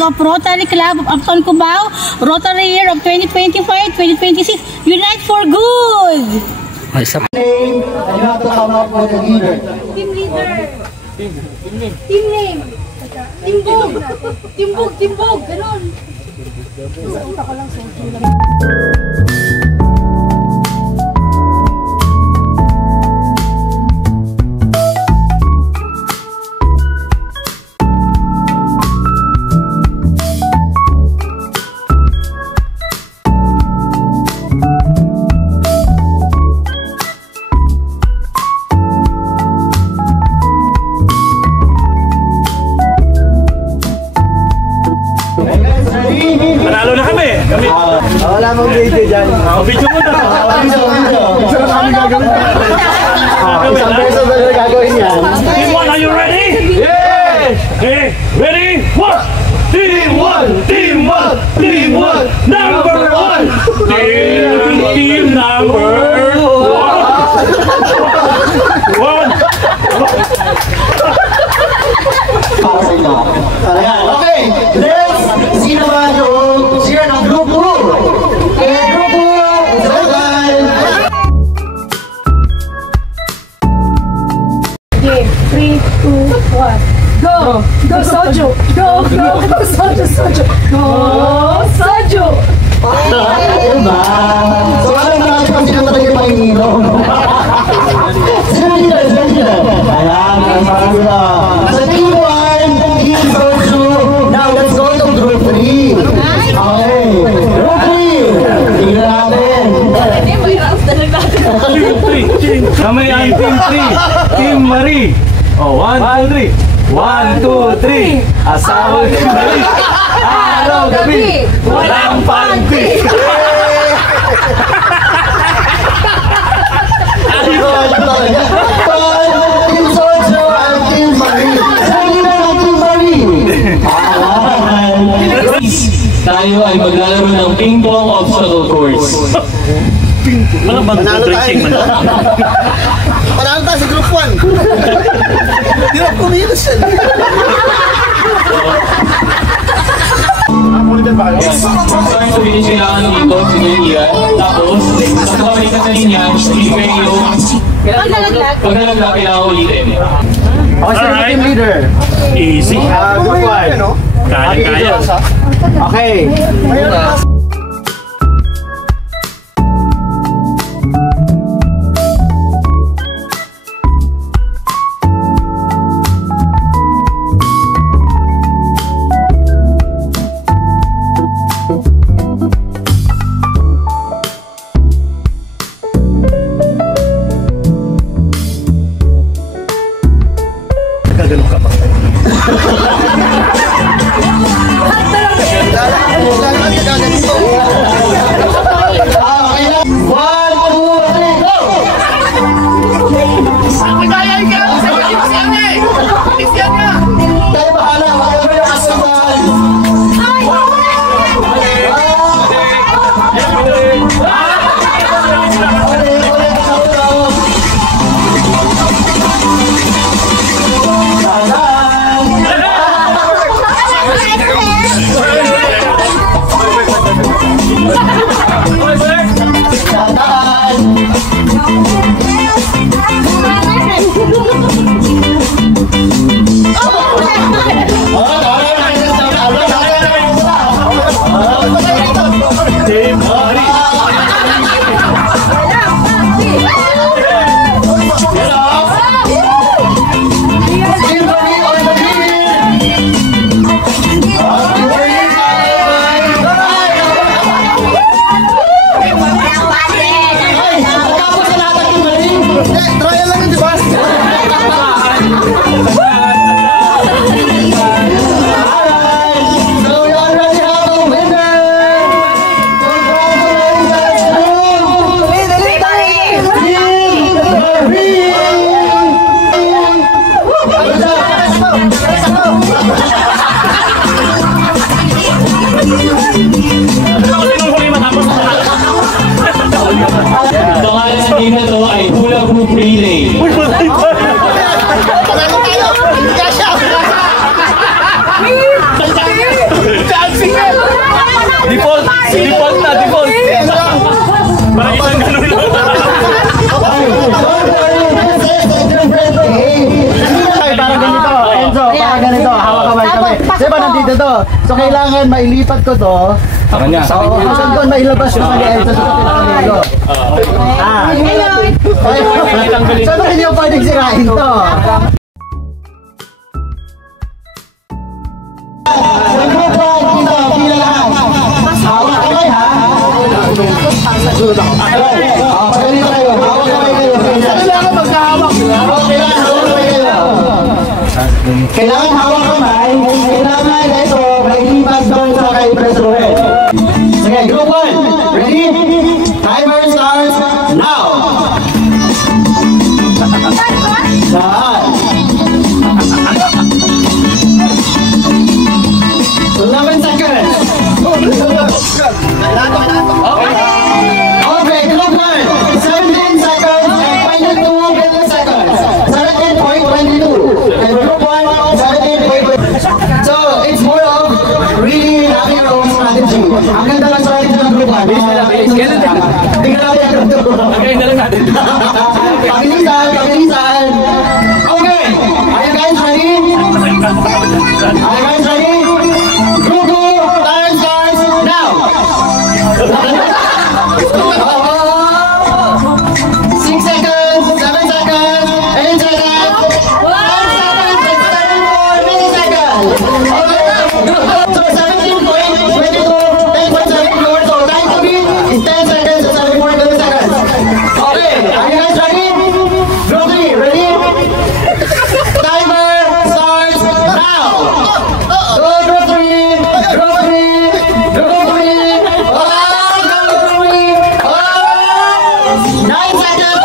meeting of Rotary Club of Upton Cubao, Rotary Year of 2025-2026, Unite for Good! Ay, isa. And you have to come up with a leader. Team leader. Team name. Timbog. Timbog, timbog. Ganon. Sa utak ko lang, so lang. Panalo na kami. Wala mong video dyan. Video mo na. Isa na kami gagawin. Isang beso na gagawin yan. Team 1, are you ready? Yeah! Okay, ready? One! Team 1! Team 1! Team 1! Number 1! Team number 1! Para sa inyo. Okay, let's see naman yung share ng grupo. Okay, grupo, Zogan. Okay, 3, 2, 1. Go! Go, Soju! Go, go, go, Soju, Soju! Go, Soju! Diba? So, alam na natin kung sino talaga yung panginginom. Sino leader? Sino leader? Ayan, marami na. Sa team 1, team Soju. Now, let's go to group 3. Okay, group 3. Tingnan natin. Team 3. Kami ang Team 3. Team Marie. Oh, 1, 2, 3. 1, 2, 3. Asawa ni Marie. Araw gabi. Walang panty. Team Soju and Team Marie. Sino ang Team Marie? Tayo ay maglalaro ng ping-pong obstacle course. Walang bang drinking man? Panalo tayo sa group 1. Di ba kumilos yan? Start to finish kailangan dito, sinilihan. Tapos, sa pagkakalitan na niya, ibigay yung... Pag nalaglag, kailangan ulitin. Okay, sino yung team leader? Easy. Group 1. Kaya. Okay. Gaganong ka pa. Default na, default. Parang isang ganun lang. Ay, parang ganito, Enzo, parang ganito, hawak kamay. Diba nandito to? So kailangan mailipat ko to. Sa kanya. Oo, saan ko mailabas yung mali Enzo sa pinakamin ko. Saan hindi yung pwedeng sirain to? Kailangan hawak kamay, kailangan ito, mailipat doon sa kay President. Sige, group 1, ready? Timer starts now! Saan? 11 seconds! Okay, group 1, 17 seconds and 22 seconds. 17.22. And group 1, 17.22. So, it's more of really having your own strategy. Ang ganda lang strategy ng group 1. Tingnan natin ang group 2. Pagayin na lang natin. Pabilisan. Okay, are you guys ready? Are you guys ready? Group 2, time starts now. 6 seconds, 7 seconds, 8 seconds, 5 seconds, and 7 more milliseconds. Okay. So 17.22, 10.74. So time to beat is 10 seconds and 7 more milliseconds. Okay, are you guys ready? Group 3, ready? Timer starts now. Go group 3, group 3, group 3. Group 3. 9 seconds.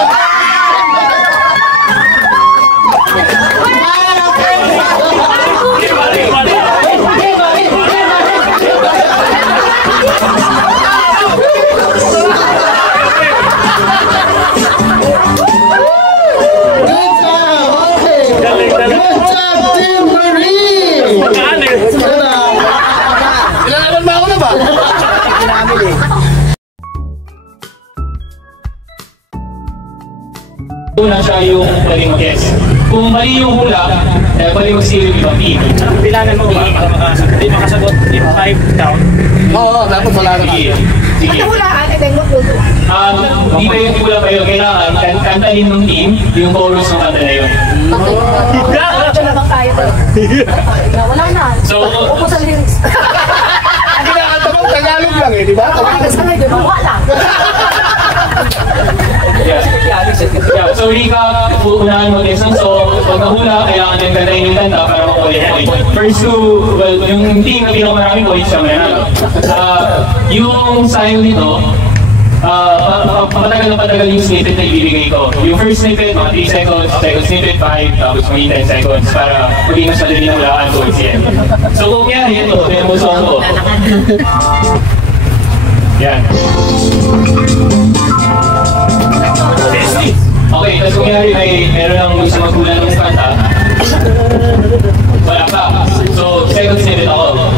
Good job. Okay. Good job, Team Marie. Ilalaban ba ako na ba? Una siya yung naging guest. Kung mali yung hula, mali yung silip yung team. Bilangan mo ba para makasagot in 5 count? Oo, dapat wala na. Sige. Sige. Hulaan, ito yung mapulo. Di ba yung hula pa yun? Kailangan kantahin ng team yung chorus ng kanta na yun. Ito naman kaya to. Wala na. So, Upo sa lyrics. Ang kinakanta mo, Tagalog lang eh, di ba? Sanay doon, wala. yeah. So, recap, unahan mo isang song. Pag nahula, kailangan din kantahin yung kanta para makuha yung point. First two, well, yung team na pinakamaraming points siya mananalo. Yung style nito, patagal yung snippet na ibibigay ko. Yung first snippet, mga 3 seconds, second snippet, 5, tapos may 10 seconds para hindi mas madali na hulaan towards the end. So kung yan, ito, demo song ko. Yan. Okay, tapos kung yan, meron lang gusto maghula ng kanta. Wala pa. So, second snippet ako.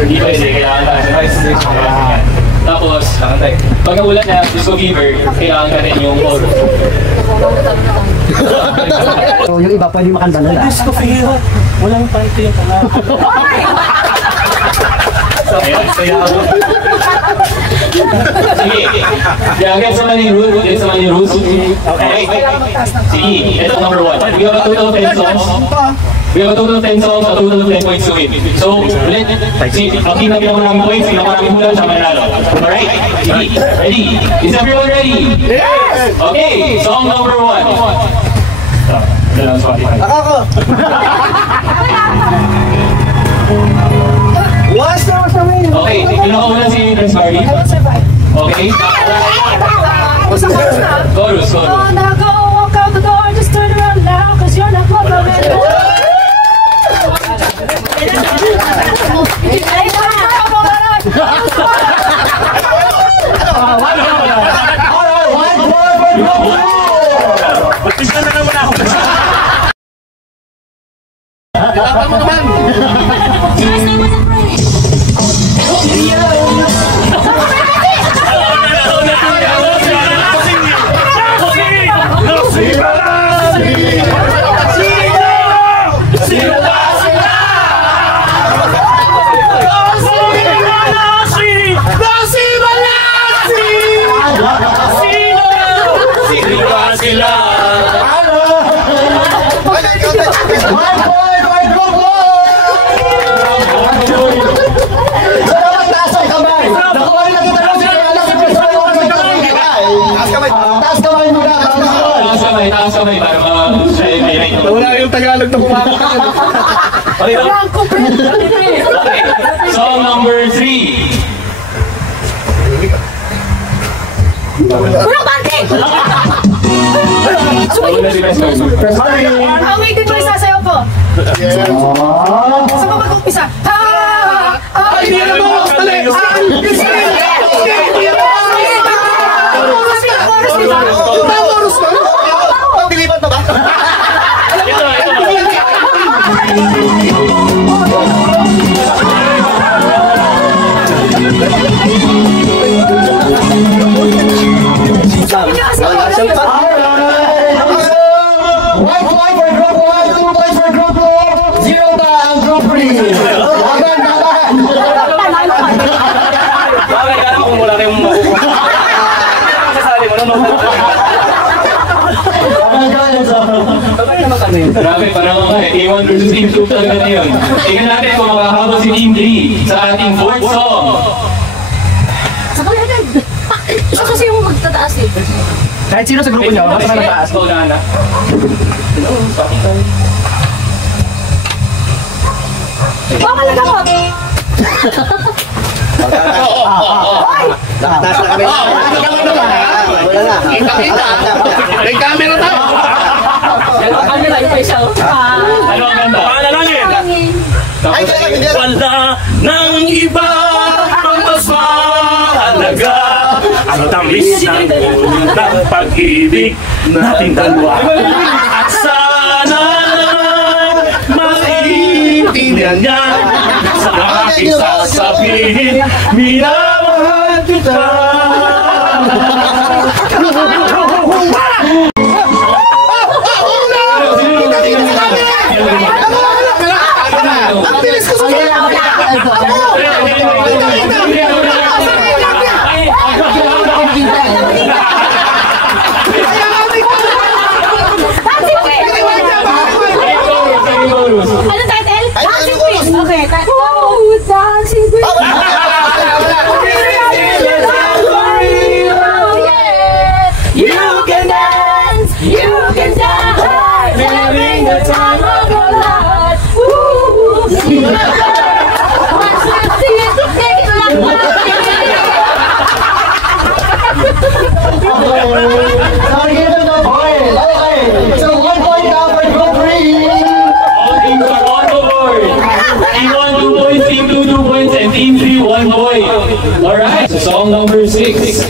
Hindi pwede, kailangan tayo. Tapos, pag nagulat na Disco Fever, kailangan ka rin yung chorus. So yung iba pwede makanta na lang. Disco Fever. Walang panty yung pala. Ayan, kaya ako. Sige. Yeah, gets naman yung rules. Gets naman yung rules. Okay. Sige, ito number 1. We have a total of 10 songs. We have a total of 10 songs, a total of 10 points to win. So, ulit, ang team na pinakamarami points, pinakamarami hula, siya mananalo. Alright? Sige. Ready? Is everyone ready? Yes! Okay, song number 1. Ako! Was na was na win! Okay, pinakauna si Prince Barry. Okay? Chorus. Oh, now go walk out the door, just turn around now, cause you're not welcome anymore. Kailangan mo naman! Nakuha na kita lang siya. Alas sa preso ko sa kamay. Taas kamay mo na. Taas kamay para ma-share. Wala yung Tagalog na kumakakain. Okay. Song number 3. Kurang banting! Awitin mo yung sasayaw po. Sa ba mag-umpisa? Ay, hindi na mo! Mali! Chorus ba? Pagdilipat na ba? White flag for group 1, 2 points for group 2, 0 ba ang group 3? Laban, laban! Bakit ka naman kung wala kayong makukuha? Kasali mo naman. Grabe, parang Team 1 versus Team 2 talaga na yun. Tingnan natin kung makahabol si Team 3 sa ating 4th song. Sakay agad. Isa kasi yung magtataas eh. Kahit sino sa grupo niyo, basta ka nagtaas. Baka lang ako. Taas na kami. Wala na. Kita. May camera tayo. Camera, yung pa siya. Ano ang ganda? Panalangin! Ay, Wala ng iba ang mas mahalaga. Ang tamis ng unang pag-ibig nating dalawa. At sana maintindihan niya sa aking sasabihin, minamahal kita. ang bilis ko sa Ano title? Dancing Queen. Okay, Dancing Queen. You can dance, you can dance, having the time of your life. Sorry, give them the point. Okay, so 1 point now for group 3. All teams are on the board. Team 1, 2 points, Team 2, 2 points, and Team 3, 1 point. Alright, so song number 6.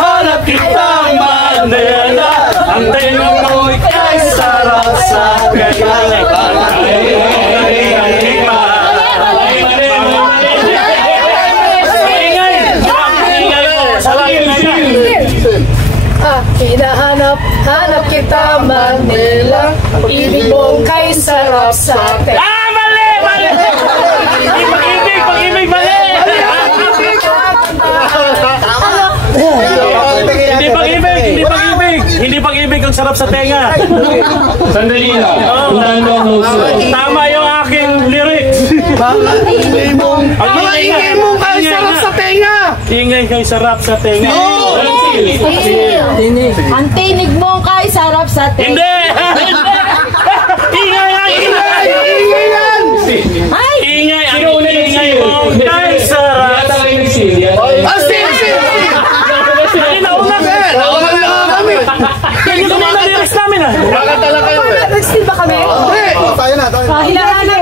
Hanap kita Manila, ang tenga mo'y kay sarap sa kanya. Hanap kita Manila, ibig mong kay sarap sa atin. Mali! Hindi pag-ibig, mali! Hindi pag-ibig ang sarap sa tenga. Sandali lang. Unahan mo ang notes. Tama yung aking lyrics. ingay mo kay sarap sa tenga. Ingay kay sarap sa tenga. Ang tinig mong kay sarap sa atin. Hindi! Ingay yan. Ay! Ingay mo kay sarap. Yata kayo nag-sing. Nauna kami. Kaya ito na lyrics namin ah. Nag-steal ba kami? Tayo na.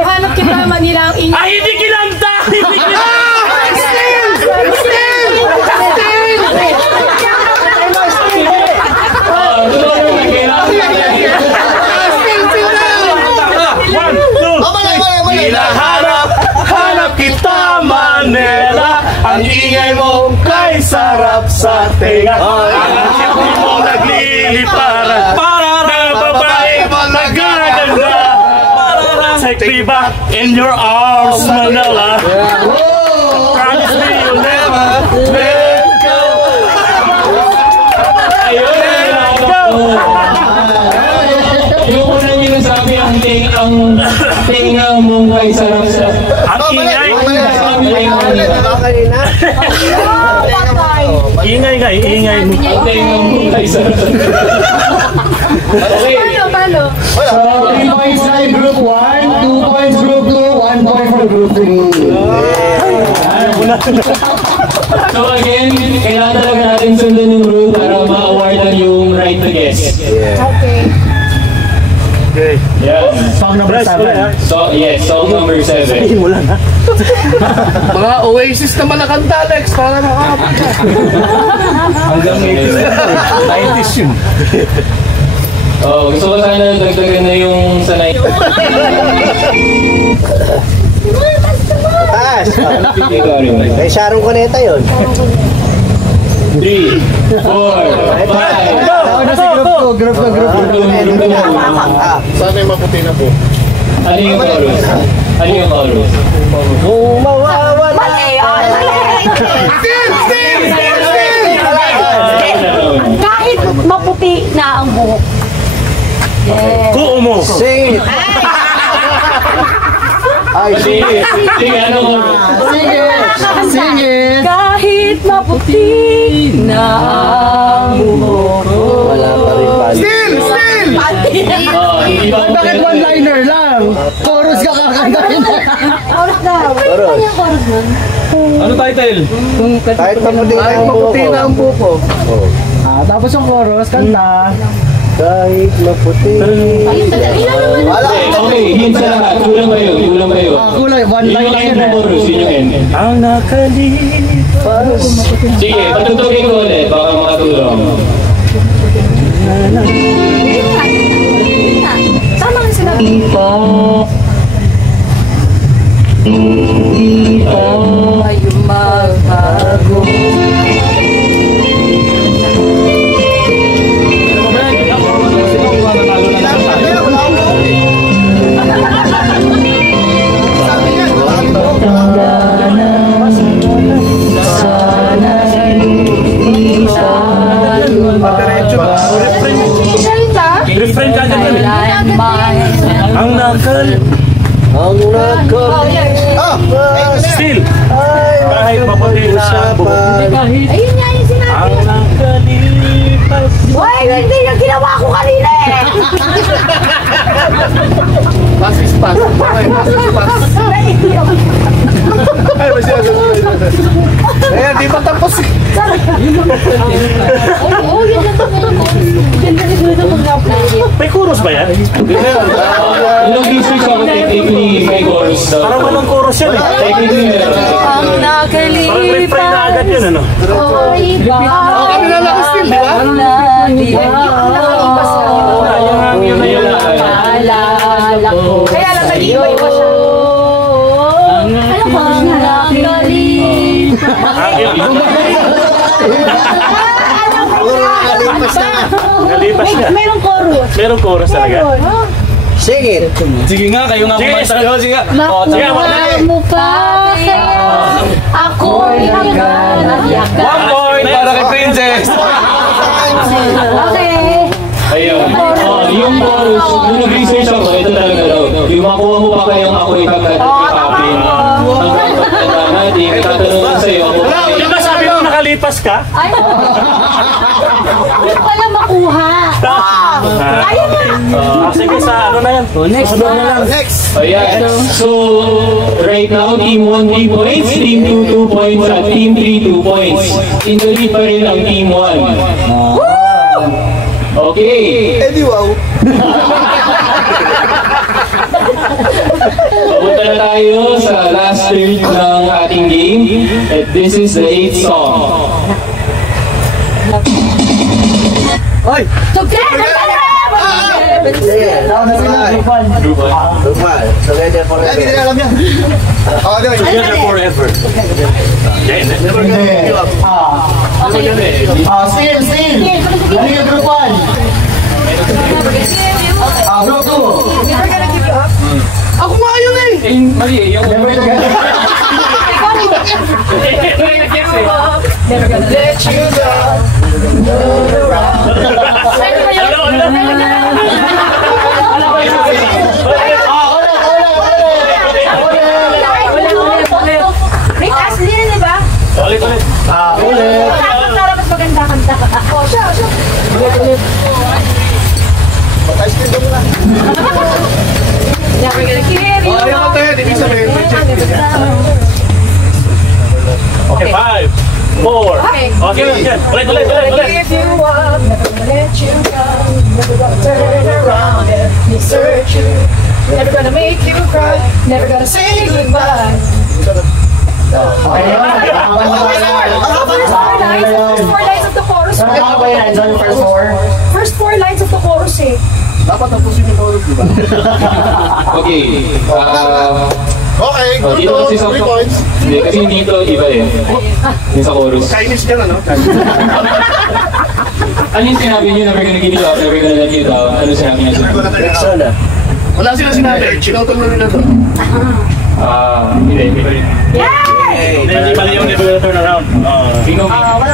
Hanap kita Manila ang ingay. Ay, hindi kinanta! Hanap kita Manila, ang ingay mo kay sarap sa tenga. Ang hindi mo nagliliparan para na babae mo nagaganda. take me back in your arms, Manila. Promise me you'll never let go. Ayun, yung una niyo nasabi ang tinga mong kay sarap sa... Ang ingay. Ingay mo. Ang tinga mong kay sarap sa... Okay. Paano? So, 3 points na yung group 1, 2 points group 2, 1 point for group 3. So again, kailangan talaga natin sundan yung rule para ma-awardan yung right to guess. Okay. Yeah. Song number 7. So, yes, song number 7. Mga Oasis na malakanta, Alex, para makakapit ka. Hanggang 90s yun. Oh, gusto ko sana dagdagan na yung sanay. Taas! May May Sharon Cuneta yun. 3, 4, 5. Ano si group 2? Group 2. Sana yung maputi na po. Ano yung chorus? Ano yung chorus? Kung mawawala. Mali yun! Kahit maputi na ang buhok. Kuo mo. Sing it! Ay, Sige, sige, ano chorus? Sige! Kahit maputi na ang buhok. wala pa rin pala. Still! Oh, hindi ba Bakit one-liner lang? Chorus ka kakantahin. Chorus daw. Chorus. Yung chorus nun. Ano title? Kahit maputi na ang buko. Tapos yung chorus, kanta. Kahit maputi. Wala Okay, hints na lahat. Kulang kayo, kulang kayo. Kulay, Yun yung one-liner end yun ng eh. chorus, yun yung end. Ang nakalipas. Sige, patutugin ko ulit, baka makatulong. Tama ang sinabi. Ay, magbago. Refrain ka dyan. Ang nakalipas. ang nakalipas. Still. Kahit maputi na ang buhok. Ayun nga yung sinabi. Ang nakalipas. Uy, hindi yung ginawa ko kanina eh. Pass is pass. Okay, pass is pass. Ay, ayan, di pa tapos eh. Oo, yun lang May chorus ba yan? Yung research ako, technically, may chorus. Parang walang chorus yan eh. Technically, meron. ang Parang refrain na agad yun ano? Kami na lang still, di ba? Yun na yun. Kaya lang nag-iiba-iba siya. Ano ba? Nakalipas na. Nalipas na. Merong chorus. Merong chorus talaga. Sing it. Sige nga, kayo nga kumanta. Sige nga. Mukha ako'y naghanap. 1 point para kay Princess. Okay. Ayun. Yung chorus, nung nag-research ako, ito talaga daw. Yung makuha mo pa kayong ako'y pagkatapin. Ang pagkatanda natin, tatanong ko sa'yo ako. Di ba sabi mo nakalipas ka? Ay, hindi ko pala makuha. Kaya nga. Sige sa ano na yan. Next. Next. Ayan. So, right now, Team 1, 3 points, Team 2, 2 points, at Team 3, 2 points. In the lead pa rin ang Team 1. Okay. Eh di wow. Papunta na tayo sa last third ng ating game. And this is the 8th song. Ay! Tumal. Together forever. Hindi nila alam yan. Together forever. Never Hindi. Still. Ano yung group 1? Group 2. Ako nga Team Marie, yung... Never together. Never gonna let you go. Rick Astley, di ba? Ulit. Ulit. Mas maganda kanta ka. Oh, siya. Ulit. Ice cream muna. Never gonna give you Ayaw ko tayo, hindi sabihin. Okay, 5, 4. Okay, ulit. Give you up, never gonna let you go. Never gonna turn around and desert you. Never gonna make you cry. Never gonna say goodbye. Okay, First four lines of the chorus. Ano ba yun? Enjoy yung first four? First four lines of the chorus eh. Dapat tapusin yung chorus, di ba? Okay. Okay, Oh, good dito kasi to. sa... 3 points. Hindi, kasi dito iba eh. Yung sa chorus. Chinese ka na, no? Ano yung sinabi niyo? Never gonna give you up, never gonna let you down. Ano sinabi niyo? Wala sila sinabi. Pinotong na nila to. Hindi pa rin. Hindi mali yung never gonna turn around. Sino? Ayaw ko.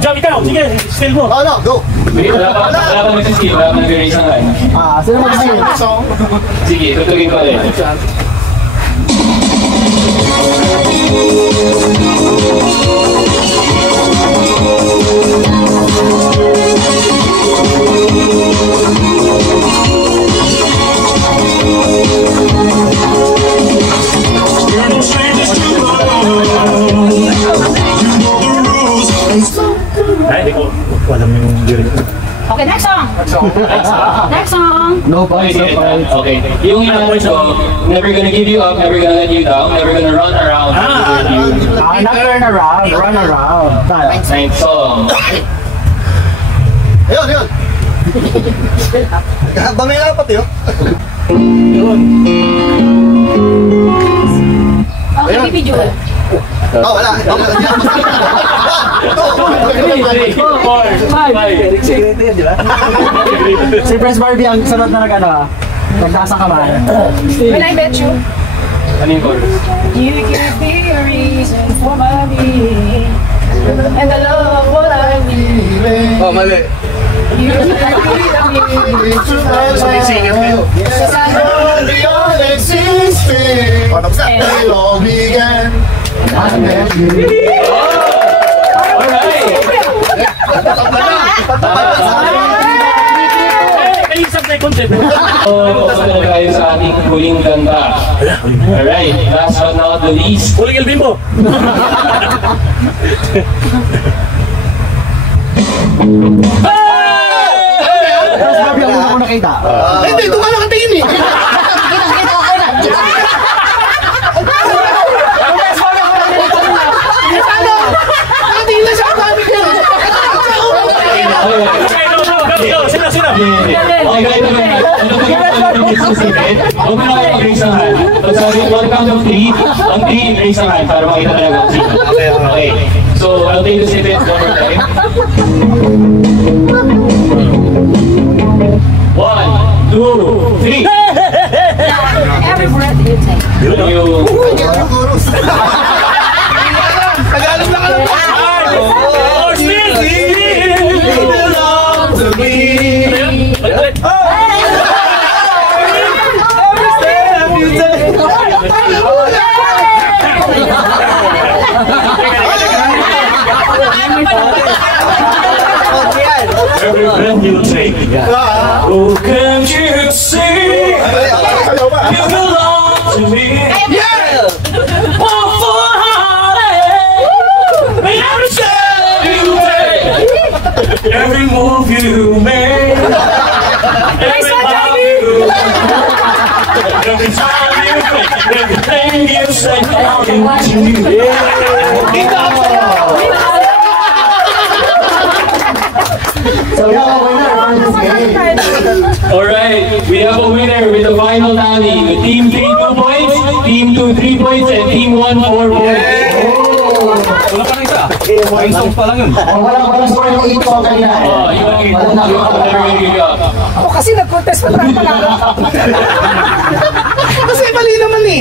Jump ikaw, sige, skill mo. Oh, no, go. Wala pa nagsiskip, wala pa nag-raise ng line. Sino mag-sing? Song. Sige, tutugin ko rin. Ay, hindi ko alam yung lyric. Okay, next song. Next song. No points, no points. Okay. Yung inano ko, never gonna give you up, never gonna let you down, never gonna run around, desert you. Not turn around, run around. Ninth song. Ayun. Bamay na pati, oh. Okay, Baby Jewel. Oh, wala. 3, 4, 5. Si Prince Barbie ang sunod na nagtaas ang kamay. When I met you. Ano yung chorus? You give me a reason for my being. And I love what I need. Oh, mali. You give me a reason. Sumisingit kayo. Cause I know Beyond existing. Tapos na. It all began. Alright! Kalisap na yung concept. Tapos na tayo sa ating huling kanta. Alright, last but not the least. Huling El Bimbo. Prince Barbie ang una ko nakita. Hindi, doon ka nakatingin eh. Nakatingin na siya ang kami ko. Okay, go. Sino? Okay, guys, ano ba yung susunod? Huwag mo na kayo mag-raise ng hand. Pag sabi, one count of 3, ang 3, raise ng hand para makita talaga kung sino. Okay. So, I'll take the snippet one more time. 1, 2, 3. Every breath you take. Yung... Tagalog lang alam mo. Or still You belong to me. ulit. Every step you take. Every breath you take. Oh, can't you see? You belong to me. One for heartache. Every step you take. Every move you make. Every time you every time you think, everything you say, I'll do to you. So we have a winner for this game. Alright, we have a winner with the final tally. The team 3, 2 points, team 2, 3 points, and team 1, 4 points. Wala pa na isa. 5 songs pa lang yun. Walang score yung 8 song kanina. Oh, yung never gonna give you up. Ako kasi nag-contest pa tayo panalo. Kasi mali naman eh.